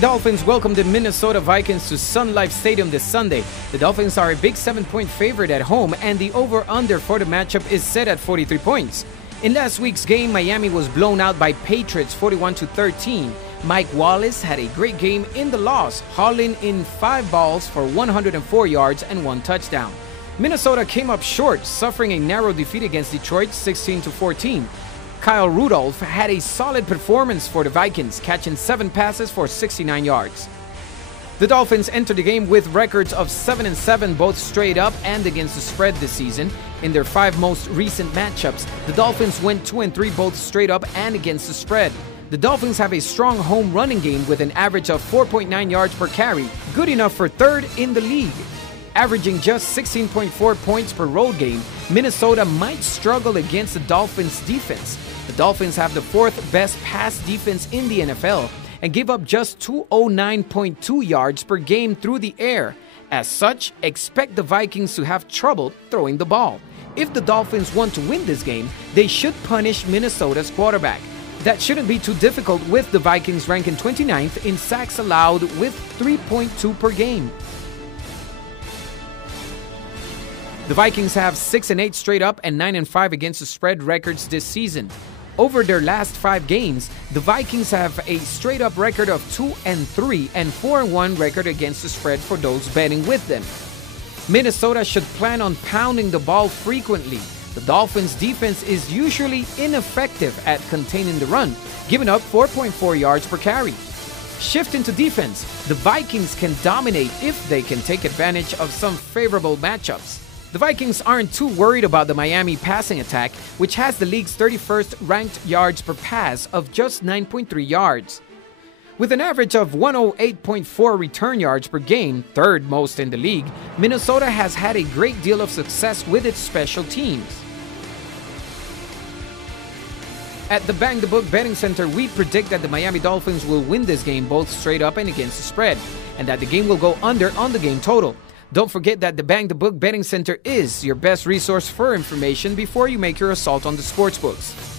Dolphins welcome the Minnesota Vikings to Sun Life Stadium this Sunday. The Dolphins are a big 7-point favorite at home, and the over-under for the matchup is set at 43 points. In last week's game, Miami was blown out by Patriots 41-13. Mike Wallace had a great game in the loss, hauling in 5 balls for 104 yards and 1 touchdown. Minnesota came up short, suffering a narrow defeat against Detroit 16-14. Kyle Rudolph had a solid performance for the Vikings, catching 7 passes for 69 yards. The Dolphins entered the game with records of 7-7 both straight up and against the spread this season. In their 5 most recent matchups, the Dolphins went 2-3 both straight up and against the spread. The Dolphins have a strong home running game with an average of 4.9 yards per carry, good enough for 3rd in the league. Averaging just 16.4 points per road game, Minnesota might struggle against the Dolphins' defense. The Dolphins have the 4th best pass defense in the NFL and give up just 209.2 yards per game through the air. As such, expect the Vikings to have trouble throwing the ball. If the Dolphins want to win this game, they should punish Minnesota's quarterback. That shouldn't be too difficult, with the Vikings ranking 29th in sacks allowed with 3.2 per game. The Vikings have 6-8 straight up and 9-5 against the spread records this season. Over their last 5 games, the Vikings have a straight up record of 2-3 and 4-1 record against the spread for those betting with them. Minnesota should plan on pounding the ball frequently. The Dolphins' defense is usually ineffective at containing the run, giving up 4.4 yards per carry. Shifting to defense, the Vikings can dominate if they can take advantage of some favorable matchups. The Vikings aren't too worried about the Miami passing attack, which has the league's 31st ranked yards per pass of just 9.3 yards. With an average of 108.4 return yards per game, 3rd most in the league, Minnesota has had a great deal of success with its special teams. At the Bang the Book Betting Center, we predict that the Miami Dolphins will win this game both straight up and against the spread, and that the game will go under on the game total. Don't forget that the Bang the Book Betting Center is your best resource for information before you make your assault on the sportsbooks.